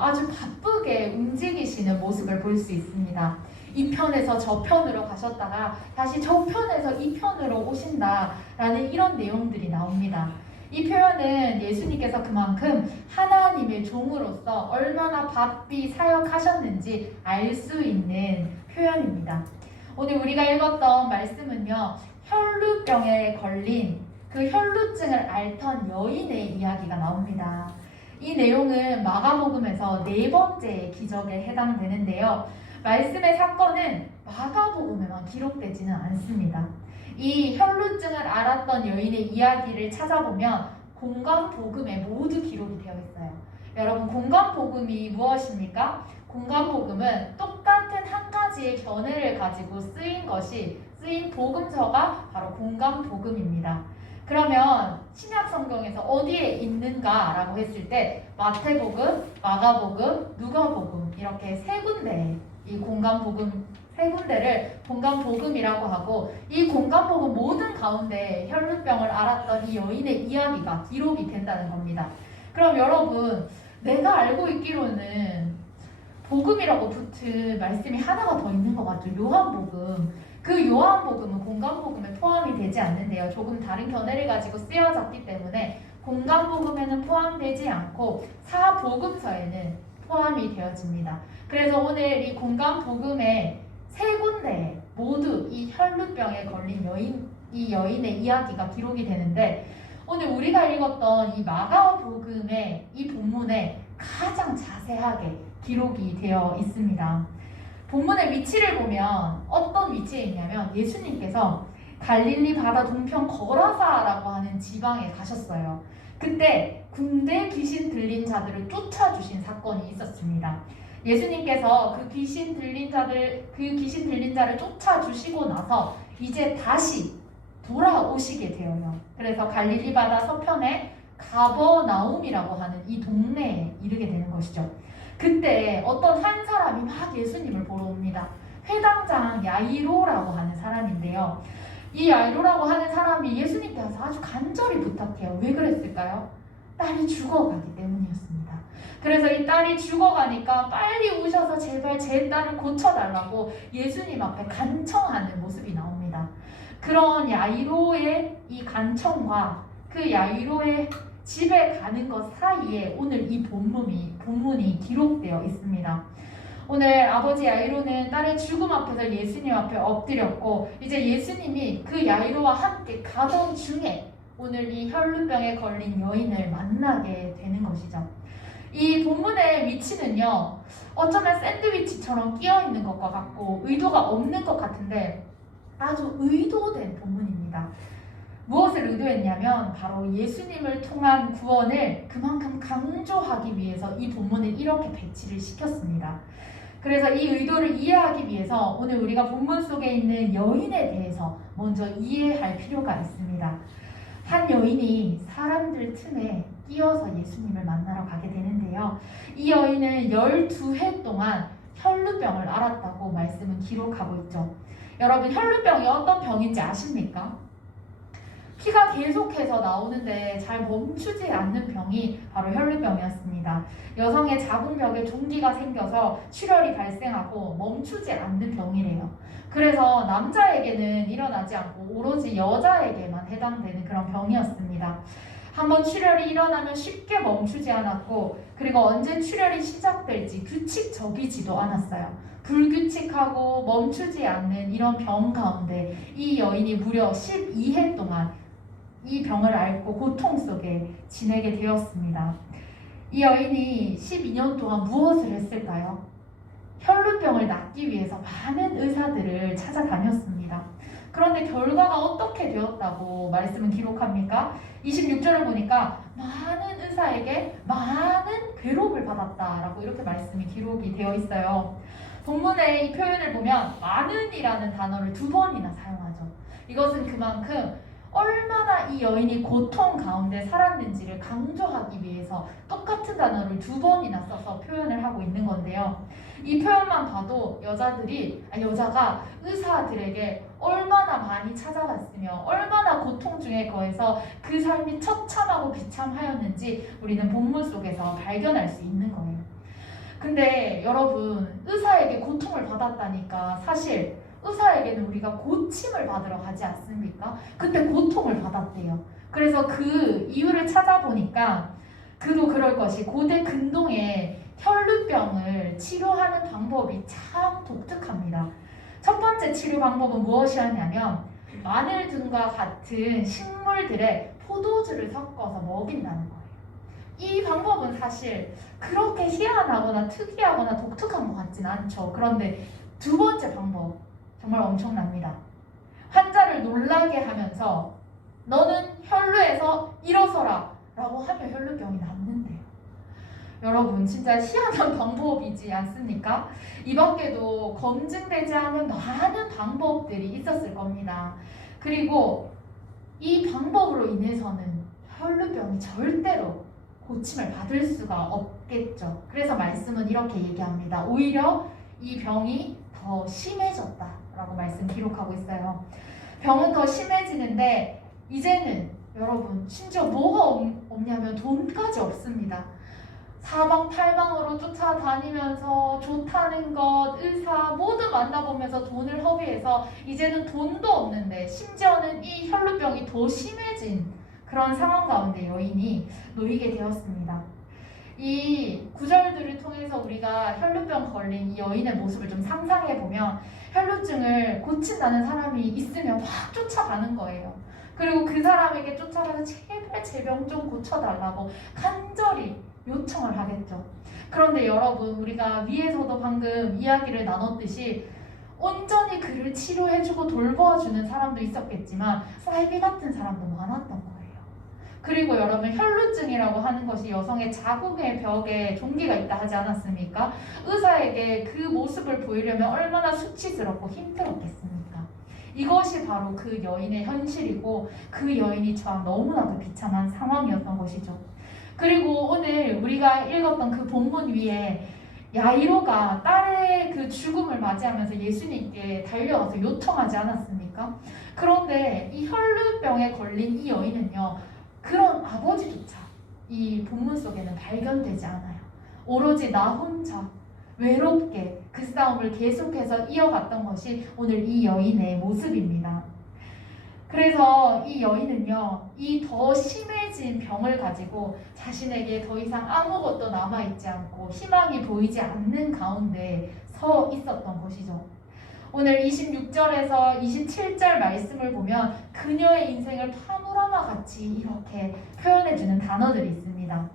아주 바쁘게 움직이시는 모습을 볼 수 있습니다. 이 편에서 저 편으로 가셨다가 다시 저 편에서 이 편으로 오신다라는 이런 내용들이 나옵니다. 이 표현은 예수님께서 그만큼 하나님의 종으로서 얼마나 바삐 사역하셨는지 알 수 있는 표현입니다. 오늘 우리가 읽었던 말씀은요, 혈루병에 걸린 그 혈루증을 앓던 여인의 이야기가 나옵니다. 이 내용은 마가복음에서 4번째 기적에 해당되는데요. 말씀의 사건은 마가복음에만 기록되지는 않습니다. 이 혈루증을 앓았던 여인의 이야기를 찾아보면 공간복음에 모두 기록이 되어 있어요. 여러분, 공간복음이 무엇입니까? 공간복음은 똑같은 한 가지의 견해를 가지고 쓰인 복음서가 바로 공간복음입니다. 그러면 신약 성경에서 어디에 있는가라고 했을 때 마태복음, 마가복음, 누가복음 이렇게 세 군데 이 공간복음 세 군데를 공간복음이라고 하고, 이 공간복음 모든 가운데 혈루병을 앓았던 이 여인의 이야기가 기록이 된다는 겁니다. 그럼 여러분, 내가 알고 있기로는 복음이라고 붙은 말씀이 하나가 더 있는 것 같죠. 요한복음. 그 요한복음은 공간복음에 포함이 되지 않는데요. 조금 다른 견해를 가지고 쓰여졌기 때문에 공간복음에는 포함되지 않고 사복음서에는 포함이 되어집니다. 그래서 오늘 이 공간복음의 세 군데에 모두 이 혈루병에 걸린 이 여인의 이야기가 기록이 되는데, 오늘 우리가 읽었던 이 마가복음의 이 본문에 가장 자세하게 기록이 되어 있습니다. 본문의 위치를 보면 어떤 위치에 있냐면, 예수님께서 갈릴리 바다 동편 거라사라고 하는 지방에 가셨어요. 그때 군대 귀신 들린 자들을 쫓아주신 사건이 있었습니다. 예수님께서 그 귀신 들린 자를 쫓아주시고 나서 이제 다시 돌아오시게 되어요. 그래서 갈릴리 바다 서편에 가버나움이라고 하는 이 동네에 이르게 되는 것이죠. 그때 어떤 한 사람이 막 예수님을 보러 옵니다. 회당장 야이로라고 하는 사람인데요. 이 야이로라고 하는 사람이 예수님께 와서 아주 간절히 부탁해요. 왜 그랬을까요? 딸이 죽어가기 때문이었습니다. 그래서 이 딸이 죽어가니까 빨리 오셔서 제발 제 딸을 고쳐달라고 예수님 앞에 간청하는 모습이 나옵니다. 그런 야이로의 이 간청과 그 야이로의 집에 가는 것 사이에 오늘 이 본문이 기록되어 있습니다. 오늘 아버지 야이로는 딸의 죽음 앞에서 예수님 앞에 엎드렸고, 이제 예수님이 그 야이로와 함께 가던 중에 오늘 이 혈루병에 걸린 여인을 만나게 되는 것이죠. 이 본문의 위치는요, 어쩌면 샌드위치처럼 끼어 있는 것과 같고 의도가 없는 것 같은데 아주 의도된 본문입니다. 무엇을 의도했냐면 바로 예수님을 통한 구원을 그만큼 강조하기 위해서 이 본문을 이렇게 배치를 시켰습니다. 그래서 이 의도를 이해하기 위해서 오늘 우리가 본문 속에 있는 여인에 대해서 먼저 이해할 필요가 있습니다. 한 여인이 사람들 틈에 끼어서 예수님을 만나러 가게 되는데요. 이 여인은 12해 동안 혈루병을 앓았다고 말씀은 기록하고 있죠. 여러분, 혈루병이 어떤 병인지 아십니까? 피가 계속해서 나오는데 잘 멈추지 않는 병이 바로 혈루병이었습니다. 여성의 자궁벽에 종기가 생겨서 출혈이 발생하고 멈추지 않는 병이래요. 그래서 남자에게는 일어나지 않고 오로지 여자에게만 해당되는 그런 병이었습니다. 한번 출혈이 일어나면 쉽게 멈추지 않았고, 그리고 언제 출혈이 시작될지 규칙적이지도 않았어요. 불규칙하고 멈추지 않는 이런 병 가운데 이 여인이 무려 12해 동안 이 병을 앓고 고통 속에 지내게 되었습니다. 이 여인이 12년 동안 무엇을 했을까요? 혈루병을 낫기 위해서 많은 의사들을 찾아다녔습니다. 그런데 결과가 어떻게 되었다고 말씀은 기록합니까? 26절을 보니까 많은 의사에게 많은 괴롭을 받았다라고 이렇게 말씀이 기록이 되어 있어요. 본문의 이 표현을 보면 많은이라는 단어를 2번이나 사용하죠. 이것은 그만큼 얼마나 이 여인이 고통 가운데 살았는지를 강조하기 위해서 똑같은 단어를 2번이나 써서 표현을 하고 있는 건데요. 이 표현만 봐도 여자가 의사들에게 얼마나 많이 찾아갔으며 얼마나 고통 중에 거해서 그 삶이 처참하고 비참하였는지 우리는 본문 속에서 발견할 수 있는 거예요. 근데 여러분, 의사에게 고통을 받았다니까 사실 의사에게는 우리가 고침을 받으러 가지 않습니까? 그때 고통을 받았대요. 그래서 그 이유를 찾아보니까 그도 그럴 것이 고대 근동에 혈루병을 치료하는 방법이 참 독특합니다. 첫 번째 치료 방법은 무엇이었냐면 마늘 등과 같은 식물들에 포도주를 섞어서 먹인다는 거예요. 이 방법은 사실 그렇게 희한하거나 특이하거나 독특한 것 같진 않죠. 그런데 두 번째 방법 정말 엄청납니다. 환자를 놀라게 하면서 너는 혈루에서 일어서라 라고 하면 혈루병이 낫는데요. 여러분 진짜 희한한 방법이지 않습니까? 이 밖에도 검증되지 않은 많은 방법들이 있었을 겁니다. 그리고 이 방법으로 인해서는 혈루병이 절대로 고침을 받을 수가 없겠죠. 그래서 말씀은 이렇게 얘기합니다. 오히려 이 병이 더 심해졌다라고 말씀 기록하고 있어요. 병은 더 심해지는데 이제는 여러분 심지어 뭐가 없냐면 돈까지 없습니다. 사방팔방으로 쫓아다니면서 좋다는 것, 의사 모두 만나보면서 돈을 허비해서 이제는 돈도 없는데 심지어는 이 혈루병이 더 심해진 그런 상황 가운데 여인이 놓이게 되었습니다. 이 구절들을 통해서 우리가 혈루병 걸린 이 여인의 모습을 좀 상상해보면 혈루증을 고친다는 사람이 있으면 막 쫓아가는 거예요. 그리고 그 사람에게 쫓아가서 제발 제 병 좀 고쳐달라고 간절히 요청을 하겠죠. 그런데 여러분 우리가 위에서도 방금 이야기를 나눴듯이 온전히 그를 치료해주고 돌보아주는 사람도 있었겠지만 사이비 같은 사람도 많았던 거예요. 그리고 여러분 혈루증이라고 하는 것이 여성의 자궁의 벽에 종기가 있다 하지 않았습니까? 의사에게 그 모습을 보이려면 얼마나 수치스럽고 힘들었겠습니까? 이것이 바로 그 여인의 현실이고 그 여인이 참 너무나도 비참한 상황이었던 것이죠. 그리고 오늘 우리가 읽었던 그 본문 위에 야이로가 딸의 그 죽음을 맞이하면서 예수님께 달려가서 요청하지 않았습니까? 그런데 이 혈루병에 걸린 이 여인은요, 그런 아버지조차 이 본문 속에는 발견되지 않아요. 오로지 나 혼자 외롭게 그 싸움을 계속해서 이어갔던 것이 오늘 이 여인의 모습입니다. 그래서 이 여인은요, 이 더 심해진 병을 가지고 자신에게 더 이상 아무것도 남아있지 않고 희망이 보이지 않는 가운데 서 있었던 것이죠. 오늘 26절에서 27절 말씀을 보면 그녀의 인생을 파노라마 같이 이렇게 표현해주는 단어들이 있습니다.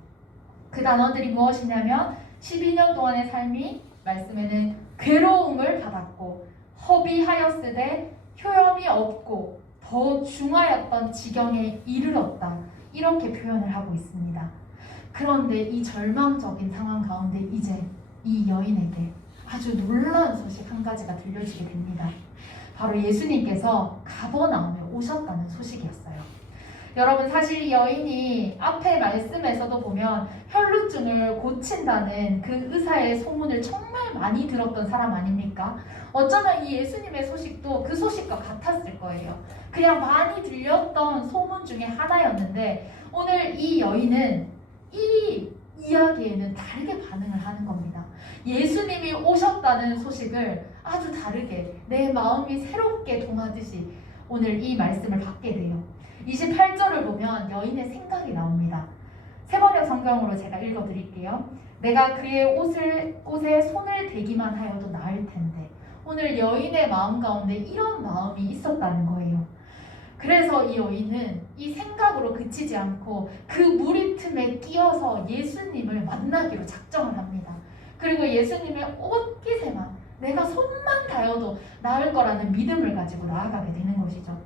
그 단어들이 무엇이냐면 12년 동안의 삶이 말씀에는 괴로움을 받았고 허비하였으되 효염이 없고 더 중하였던 지경에 이르렀다. 이렇게 표현을 하고 있습니다. 그런데 이 절망적인 상황 가운데 이제 이 여인에게 아주 놀라운 소식 한 가지가 들려지게 됩니다. 바로 예수님께서 가버나움에 오셨다는 소식이었어요. 여러분 사실 이 여인이 앞에 말씀에서도 보면 혈루증을 고친다는 그 의사의 소문을 정말 많이 들었던 사람 아닙니까? 어쩌면 이 예수님의 소식도 그 소식과 같았을 거예요. 그냥 많이 들렸던 소문 중에 하나였는데 오늘 이 여인은 이 이야기에는 다르게 반응을 하는 겁니다. 예수님이 오셨다는 소식을 아주 다르게 내 마음이 새롭게 동하듯이 오늘 이 말씀을 받게 돼요. 28절을 보면 여인의 생각이 나옵니다. 세번역 성경으로 제가 읽어드릴게요. 내가 그의 옷에 손을 대기만 하여도 나을 텐데. 오늘 여인의 마음 가운데 이런 마음이 있었다는 거예요. 그래서 이 여인은 이 생각으로 그치지 않고 그 무리 틈에 끼어서 예수님을 만나기로 작정을 합니다. 그리고 예수님의 옷깃에만 내가 손만 닿아도 나을 거라는 믿음을 가지고 나아가게 되는 것이죠.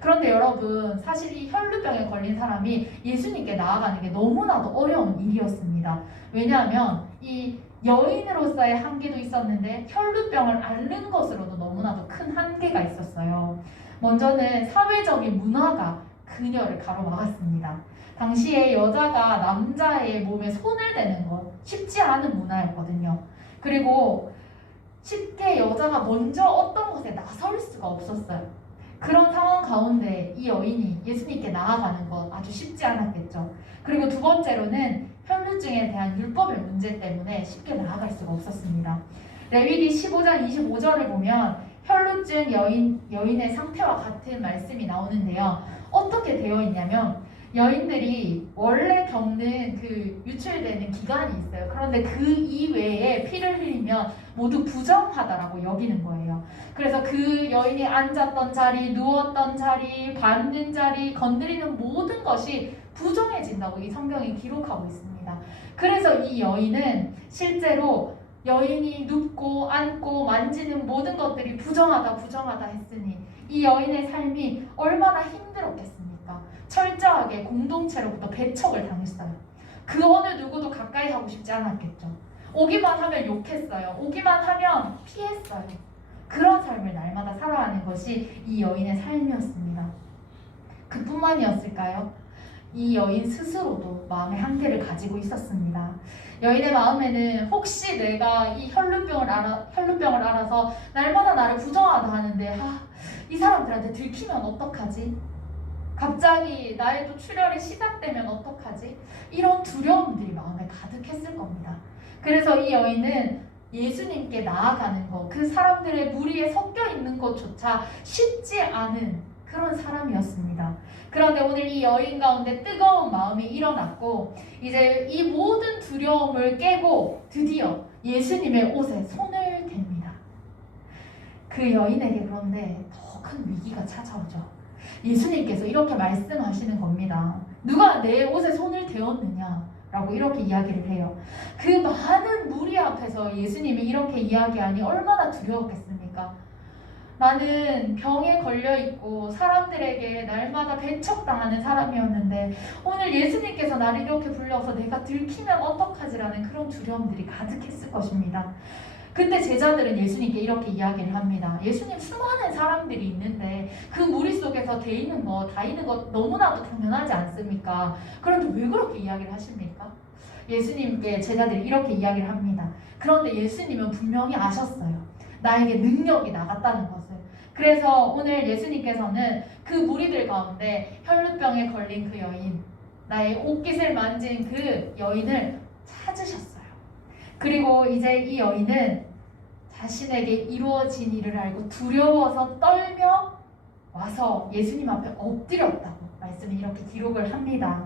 그런데 여러분 사실 이 혈루병에 걸린 사람이 예수님께 나아가는 게 너무나도 어려운 일이었습니다. 왜냐하면 이 여인으로서의 한계도 있었는데 혈루병을 앓는 것으로도 너무나도 큰 한계가 있었어요. 먼저는 사회적인 문화가 그녀를 가로막았습니다. 당시에 여자가 남자의 몸에 손을 대는 것 쉽지 않은 문화였거든요. 그리고 쉽게 여자가 먼저 어떤 것에 나설 수가 없었어요. 그런 상황 가운데 이 여인이 예수님께 나아가는 것 아주 쉽지 않았겠죠. 그리고 두 번째로는 혈루증에 대한 율법의 문제 때문에 쉽게 나아갈 수가 없었습니다. 레위기 15장 25절을 보면 혈루증 여인의 상태와 같은 말씀이 나오는데요. 어떻게 되어 있냐면 여인들이 원래 겪는 그 유출되는 기간이 있어요. 그런데 그 이외에 피를 흘리면 모두 부정하다라고 여기는 거예요. 그래서 그 여인이 앉았던 자리, 누웠던 자리, 밟는 자리, 건드리는 모든 것이 부정해진다고 이 성경이 기록하고 있습니다. 그래서 이 여인은 실제로 여인이 눕고 앉고 만지는 모든 것들이 부정하다 했으니 이 여인의 삶이 얼마나 힘들었겠습니까? 철저하게 공동체로부터 배척을 당했어요. 그 어느 누구도 가까이 하고 싶지 않았겠죠. 오기만 하면 욕했어요. 오기만 하면 피했어요. 그런 삶을 날마다 살아가는 것이 이 여인의 삶이었습니다. 그뿐만이었을까요? 이 여인 스스로도 마음의 한계를 가지고 있었습니다. 여인의 마음에는 혹시 내가 이 혈루병을 알아서 날마다 나를 부정하다 하는데 이 사람들한테 들키면 어떡하지? 갑자기 나의 또 출혈이 시작되면 어떡하지? 이런 두려움들이 마음에 가득했을 겁니다. 그래서 이 여인은 예수님께 나아가는 것, 그 사람들의 무리에 섞여 있는 것조차 쉽지 않은 그런 사람이었습니다. 그런데 오늘 이 여인 가운데 뜨거운 마음이 일어났고 이제 이 모든 두려움을 깨고 드디어 예수님의 옷에 손을 댑니다. 그 여인에게 그런데 더 큰 위기가 찾아오죠. 예수님께서 이렇게 말씀하시는 겁니다. 누가 내 옷에 손을 대었느냐? 라고 이렇게 이야기를 해요. 그 많은 무리 앞에서 예수님이 이렇게 이야기하니 얼마나 두려웠겠습니까? 나는 병에 걸려있고 사람들에게 날마다 배척당하는 사람이었는데 오늘 예수님께서 나를 이렇게 불러서 내가 들키면 어떡하지라는 그런 두려움들이 가득했을 것입니다. 그때 제자들은 예수님께 이렇게 이야기를 합니다. 예수님, 수많은 사람들이 있는데 그 무리 속에서 다니는 것 너무나도 당연하지 않습니까? 그런데 왜 그렇게 이야기를 하십니까? 예수님께 제자들이 이렇게 이야기를 합니다. 그런데 예수님은 분명히 아셨어요. 나에게 능력이 나갔다는 것을. 그래서 오늘 예수님께서는 그 무리들 가운데 혈루병에 걸린 그 여인, 나의 옷깃을 만진 그 여인을 찾으셨어요. 그리고 이제 이 여인은 자신에게 이루어진 일을 알고 두려워서 떨며 와서 예수님 앞에 엎드렸다고 말씀이 이렇게 기록을 합니다.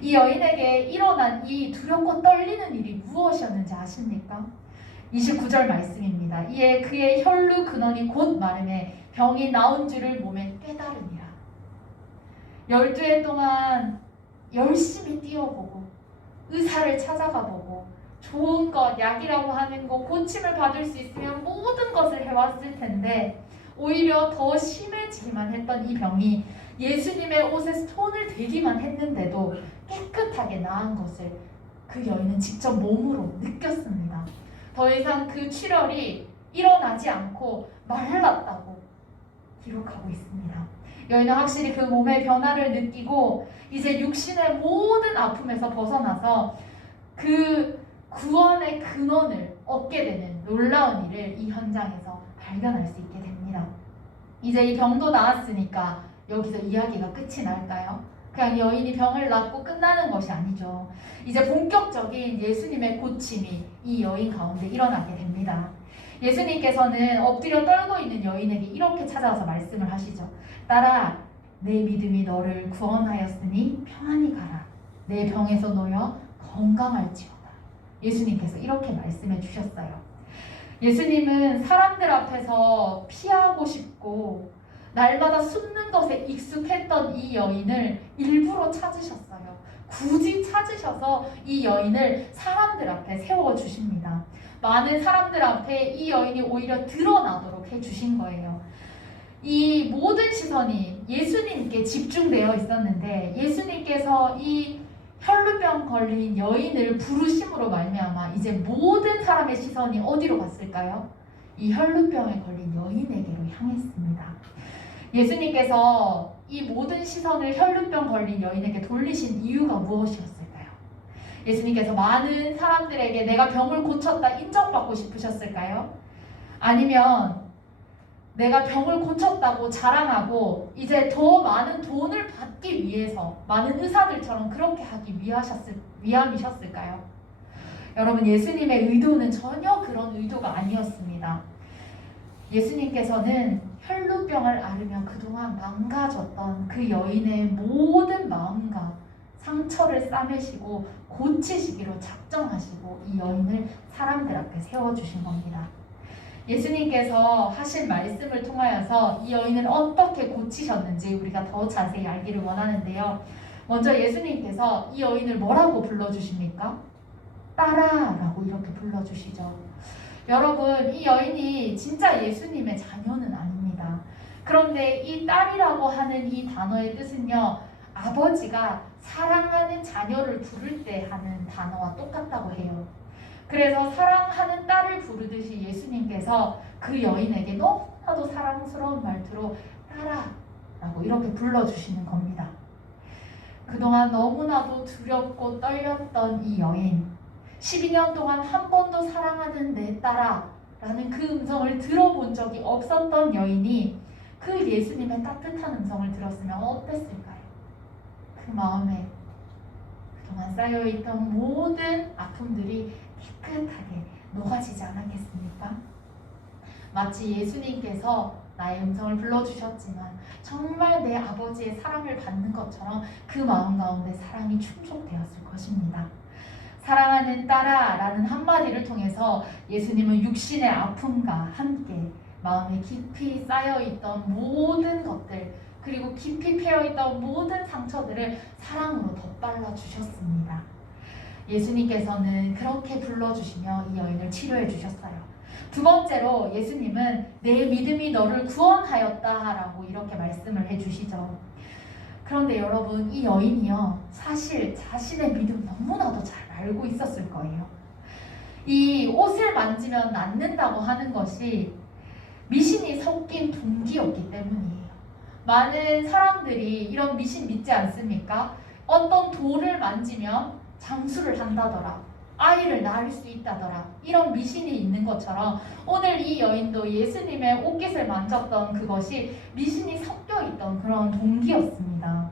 이 여인에게 일어난 이 두렵고 떨리는 일이 무엇이었는지 아십니까? 29절 말씀입니다. 이에 그의 혈루 근원이 곧 마름에 병이 나온 줄을 몸에 깨달으니라. 12해 동안 열심히 뛰어보고 의사를 찾아가 보고 좋은 것, 약이라고 하는 것, 고침을 받을 수 있으면 모든 것을 해왔을 텐데 오히려 더 심해지기만 했던 이 병이 예수님의 옷에 손을 대기만 했는데도 깨끗하게 나은 것을 그 여인은 직접 몸으로 느꼈습니다. 더 이상 그 출혈이 일어나지 않고 말랐다고 기록하고 있습니다. 여인은 확실히 그 몸의 변화를 느끼고 이제 육신의 모든 아픔에서 벗어나서 그 구원의 근원을 얻게 되는 놀라운 일을 이 현장에서 발견할 수 있게 됩니다. 이제 이 병도 나았으니까 여기서 이야기가 끝이 날까요? 그냥 여인이 병을 낫고 끝나는 것이 아니죠. 이제 본격적인 예수님의 고침이 이 여인 가운데 일어나게 됩니다. 예수님께서는 엎드려 떨고 있는 여인에게 이렇게 찾아와서 말씀을 하시죠. 딸아, 내 믿음이 너를 구원하였으니 평안히 가라. 내 병에서 놓여 건강할지어다. 예수님께서 이렇게 말씀해 주셨어요. 예수님은 사람들 앞에서 피하고 싶고 날마다 숨는 것에 익숙했던 이 여인을 일부러 찾으셨어요. 굳이 찾으셔서 이 여인을 사람들 앞에 세워주십니다. 많은 사람들 앞에 이 여인이 오히려 드러나도록 해주신 거예요. 이 모든 시선이 예수님께 집중되어 있었는데 예수님께서 이 혈루병 걸린 여인을 부르심으로 말미암아 이제 모든 사람의 시선이 어디로 갔을까요? 이 혈루병에 걸린 여인에게로 향했습니다. 예수님께서 이 모든 시선을 혈루병 걸린 여인에게 돌리신 이유가 무엇이었을까요? 예수님께서 많은 사람들에게 내가 병을 고쳤다 인정받고 싶으셨을까요? 아니면 내가 병을 고쳤다고 자랑하고 이제 더 많은 돈을 받기 위해서 많은 의사들처럼 그렇게 하기 위함이셨을까요? 여러분, 예수님의 의도는 전혀 그런 의도가 아니었습니다. 예수님께서는 혈루병을 앓으며 그동안 망가졌던 그 여인의 모든 마음과 상처를 싸매시고 고치시기로 작정하시고 이 여인을 사람들 앞에 세워주신 겁니다. 예수님께서 하신 말씀을 통하여서 이 여인을 어떻게 고치셨는지 우리가 더 자세히 알기를 원하는데요. 먼저 예수님께서 이 여인을 뭐라고 불러주십니까? 딸아라고 이렇게 불러주시죠. 여러분, 이 여인이 진짜 예수님의 자녀는 아닙니다. 그런데 이 딸이라고 하는 이 단어의 뜻은요, 아버지가 사랑하는 자녀를 부를 때 하는 단어와 똑같다고 해요. 그래서 사랑하는 딸을 부르듯이 예수님께서 그 여인에게 너무나도 사랑스러운 말투로 딸아라고 이렇게 불러주시는 겁니다. 그동안 너무나도 두렵고 떨렸던 이 여인, 12년 동안 한 번도 사랑하는 내 딸아 라는 그 음성을 들어본 적이 없었던 여인이 그 예수님의 따뜻한 음성을 들었으면 어땠을까요? 그 마음에 그동안 쌓여있던 모든 아픔들이 깨끗하게 녹아지지 않았겠습니까? 마치 예수님께서 나의 음성을 불러주셨지만 정말 내 아버지의 사랑을 받는 것처럼 그 마음 가운데 사랑이 충족되었을 것입니다. 사랑하는 딸아 라는 한마디를 통해서 예수님은 육신의 아픔과 함께 마음에 깊이 쌓여있던 모든 것들, 그리고 깊이 패여있던 모든 상처들을 사랑으로 덧발라 주셨습니다. 예수님께서는 그렇게 불러주시며 이 여인을 치료해 주셨어요. 두 번째로 예수님은 내 믿음이 너를 구원하였다 라고 이렇게 말씀을 해주시죠. 그런데 여러분, 이 여인이요, 사실 자신의 믿음 너무나도 잘 알고 있었을 거예요. 이 옷을 만지면 낫는다고 하는 것이 미신이 섞인 동기였기 때문이에요. 많은 사람들이 이런 미신 믿지 않습니까? 어떤 돌을 만지면 장수를 한다더라, 아이를 낳을 수 있다더라, 이런 미신이 있는 것처럼 오늘 이 여인도 예수님의 옷깃을 만졌던 그것이 미신이 섞여있던 그런 동기였습니다.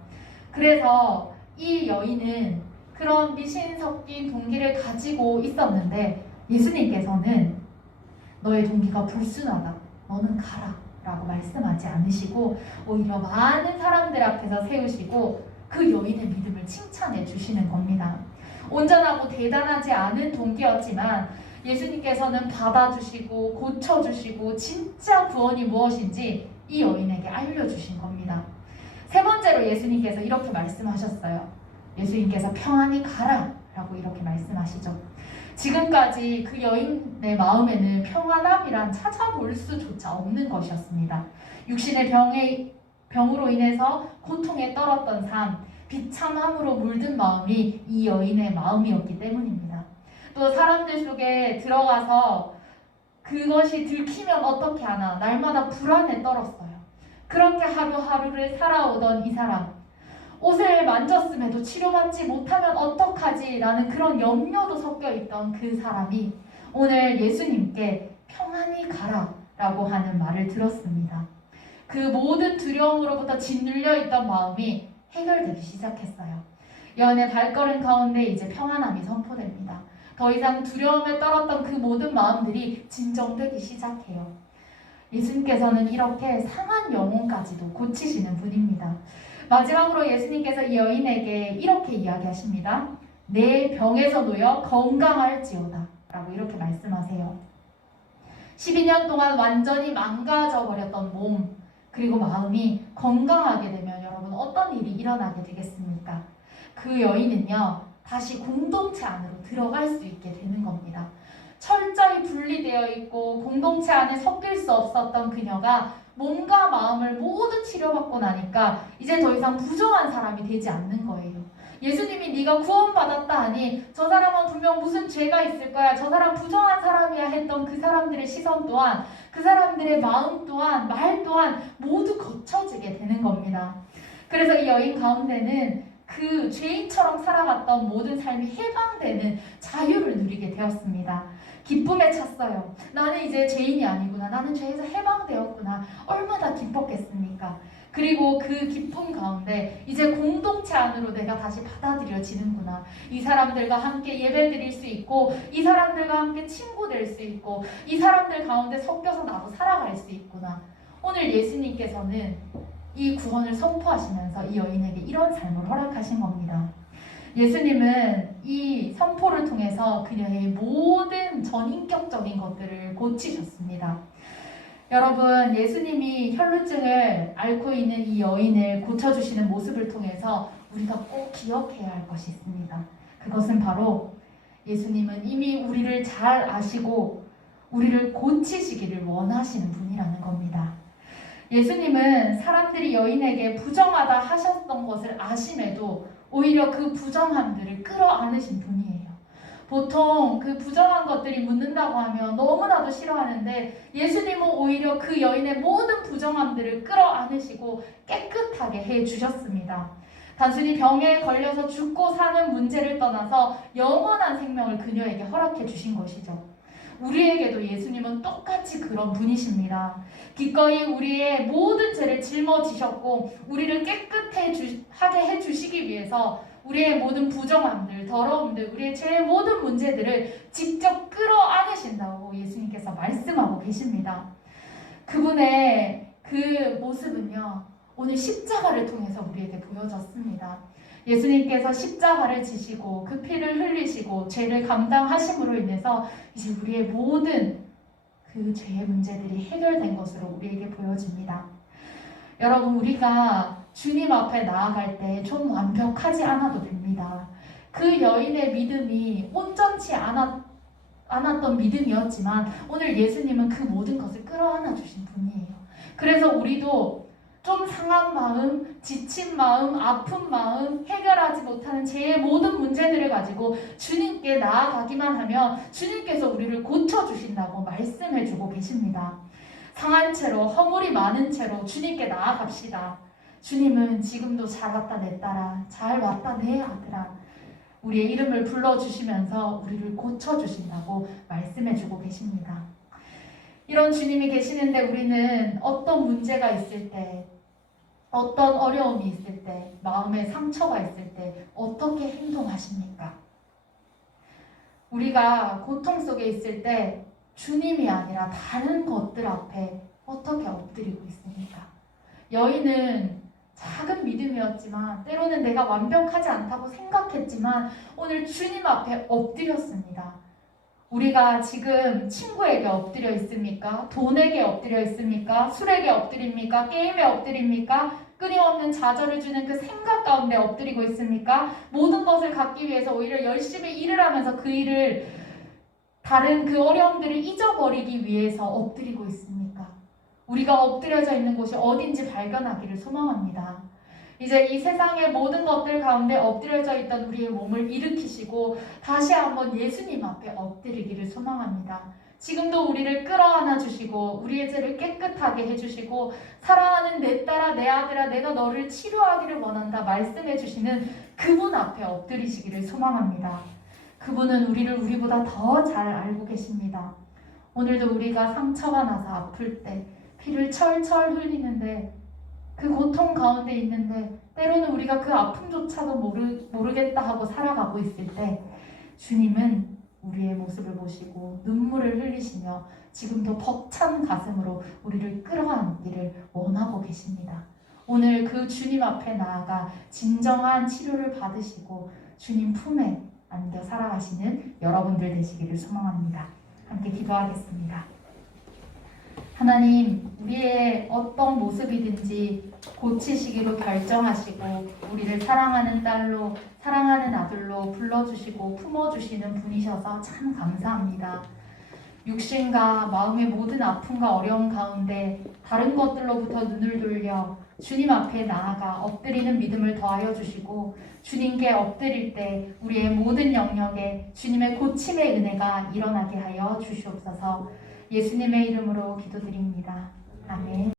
그래서 이 여인은 그런 미신 섞인 동기를 가지고 있었는데 예수님께서는 너의 동기가 불순하다, 너는 가라 라고 말씀하지 않으시고 오히려 많은 사람들 앞에서 세우시고 그 여인의 믿음을 칭찬해 주시는 겁니다. 온전하고 대단하지 않은 동기였지만 예수님께서는 받아주시고 고쳐주시고 진짜 구원이 무엇인지 이 여인에게 알려주신 겁니다. 세 번째로 예수님께서 이렇게 말씀하셨어요. 예수님께서 평안히 가라 라고 이렇게 말씀하시죠. 지금까지 그 여인의 마음에는 평안함이란 찾아볼 수조차 없는 것이었습니다. 육신의 병으로 인해서 고통에 떨었던 삶, 비참함으로 물든 마음이 이 여인의 마음이었기 때문입니다. 또 사람들 속에 들어가서 그것이 들키면 어떻게 하나 날마다 불안에 떨었어요. 그렇게 하루하루를 살아오던 이 사람, 옷을 만졌음에도 치료받지 못하면 어떡하지 라는 그런 염려도 섞여있던 그 사람이 오늘 예수님께 평안히 가라 라고 하는 말을 들었습니다. 그 모든 두려움으로부터 짓눌려 있던 마음이 해결되기 시작했어요. 여인의 발걸음 가운데 이제 평안함이 선포됩니다. 더 이상 두려움에 떨었던 그 모든 마음들이 진정되기 시작해요. 예수님께서는 이렇게 상한 영혼까지도 고치시는 분입니다. 마지막으로 예수님께서 이 여인에게 이렇게 이야기하십니다. 내 병에서 놓여 건강할지어다 라고 이렇게 말씀하세요. 12년 동안 완전히 망가져 버렸던 몸 그리고 마음이 건강하게 되면 여러분 어떤 일이 일어나게 되겠습니까? 그 여인은요 다시 공동체 안으로 들어갈 수 있게 되는 겁니다. 철저히 분리되어 있고 공동체 안에 섞일 수 없었던 그녀가 몸과 마음을 모두 치료받고 나니까 이제 더 이상 부정한 사람이 되지 않는 거예요. 예수님이 네가 구원받았다 하니 저 사람은 분명 무슨 죄가 있을 거야, 저 사람 부정한 사람이야 했던 그 사람들의 시선 또한, 그 사람들의 마음 또한, 말 또한 모두 거쳐지게 되는 겁니다. 그래서 이 여인 가운데는 그 죄인처럼 살아갔던 모든 삶이 해방되는 자유를 누리게 되었습니다. 기쁨에 찼어요. 나는 이제 죄인이 아니구나. 나는 죄에서 해방되었구나. 얼마나 기뻤겠습니까? 그리고 그 기쁨 가운데 이제 공동체 안으로 내가 다시 받아들여지는구나. 이 사람들과 함께 예배드릴 수 있고, 이 사람들과 함께 친구 될 수 있고, 이 사람들 가운데 섞여서 나도 살아갈 수 있구나. 오늘 예수님께서는 이 구원을 선포하시면서 이 여인에게 이런 삶을 허락하신 겁니다. 예수님은 이 선포를 통해서 그녀의 모든 전인격적인 것들을 고치셨습니다. 여러분, 예수님이 혈루증을 앓고 있는 이 여인을 고쳐주시는 모습을 통해서 우리가 꼭 기억해야 할 것이 있습니다. 그것은 바로 예수님은 이미 우리를 잘 아시고 우리를 고치시기를 원하시는 분이라는 겁니다. 예수님은 사람들이 여인에게 부정하다 하셨던 것을 아심에도 오히려 그 부정함들을 끌어안으신 분이에요. 보통 그 부정한 것들이 묻는다고 하면 너무나도 싫어하는데, 예수님은 오히려 그 여인의 모든 부정함들을 끌어안으시고 깨끗하게 해주셨습니다. 단순히 병에 걸려서 죽고 사는 문제를 떠나서 영원한 생명을 그녀에게 허락해 주신 것이죠. 우리에게도 예수님은 똑같이 그런 분이십니다. 기꺼이 우리의 모든 죄를 짊어지셨고 우리를 깨끗하게 해주시기 위해서 우리의 모든 부정함들, 더러움들, 우리의 죄의 모든 문제들을 직접 끌어안으신다고 예수님께서 말씀하고 계십니다. 그분의 그 모습은요, 오늘 십자가를 통해서 우리에게 보여졌습니다. 예수님께서 십자가를 지시고 그 피를 흘리시고 죄를 감당하심으로 인해서 이제 우리의 모든 그 죄의 문제들이 해결된 것으로 우리에게 보여집니다. 여러분, 우리가 주님 앞에 나아갈 때 좀 완벽하지 않아도 됩니다. 그 여인의 믿음이 온전치 않았던 믿음이었지만 오늘 예수님은 그 모든 것을 끌어안아 주신 분이에요. 그래서 우리도 좀 상한 마음, 지친 마음, 아픈 마음, 해결하지 못하는 죄의 모든 문제들을 가지고 주님께 나아가기만 하면 주님께서 우리를 고쳐주신다고 말씀해주고 계십니다. 상한 채로, 허물이 많은 채로 주님께 나아갑시다. 주님은 지금도 잘 왔다 내 딸아, 잘 왔다 내 아들아, 우리의 이름을 불러주시면서 우리를 고쳐주신다고 말씀해주고 계십니다. 이런 주님이 계시는데 우리는 어떤 문제가 있을 때, 어떤 어려움이 있을 때, 마음에 상처가 있을 때 어떻게 행동하십니까? 우리가 고통 속에 있을 때 주님이 아니라 다른 것들 앞에 어떻게 엎드리고 있습니까? 여인은 작은 믿음이었지만, 때로는 내가 완벽하지 않다고 생각했지만 오늘 주님 앞에 엎드렸습니다. 우리가 지금 친구에게 엎드려 있습니까? 돈에게 엎드려 있습니까? 술에게 엎드립니까? 게임에 엎드립니까? 끊임없는 좌절을 주는 그 생각 가운데 엎드리고 있습니까? 모든 것을 갖기 위해서 오히려 열심히 일을 하면서 그 일을, 다른 그 어려움들을 잊어버리기 위해서 엎드리고 있습니까? 우리가 엎드려져 있는 곳이 어딘지 발견하기를 소망합니다. 이제 이 세상의 모든 것들 가운데 엎드려져 있던 우리의 몸을 일으키시고 다시 한번 예수님 앞에 엎드리기를 소망합니다. 지금도 우리를 끌어안아 주시고 우리의 죄를 깨끗하게 해주시고 사랑하는 내 딸아, 내 아들아, 내가 너를 치료하기를 원한다 말씀해 주시는 그분 앞에 엎드리시기를 소망합니다. 그분은 우리를 우리보다 더 잘 알고 계십니다. 오늘도 우리가 상처가 나서 아플 때, 피를 철철 흘리는데, 그 고통 가운데 있는데 때로는 우리가 그 아픔조차도 모르겠다 하고 살아가고 있을 때 주님은 우리의 모습을 보시고 눈물을 흘리시며 지금도 벅찬 가슴으로 우리를 끌어안기를 원하고 계십니다. 오늘 그 주님 앞에 나아가 진정한 치료를 받으시고 주님 품에 안겨 살아가시는 여러분들 되시기를 소망합니다. 함께 기도하겠습니다. 하나님, 우리의 어떤 모습이든지 고치시기로 결정하시고 우리를 사랑하는 딸로, 사랑하는 아들로 불러주시고 품어주시는 분이셔서 참 감사합니다. 육신과 마음의 모든 아픔과 어려움 가운데 다른 것들로부터 눈을 돌려 주님 앞에 나아가 엎드리는 믿음을 더하여 주시고 주님께 엎드릴 때 우리의 모든 영역에 주님의 고침의 은혜가 일어나게 하여 주시옵소서. 예수님의 이름으로 기도드립니다. 아멘.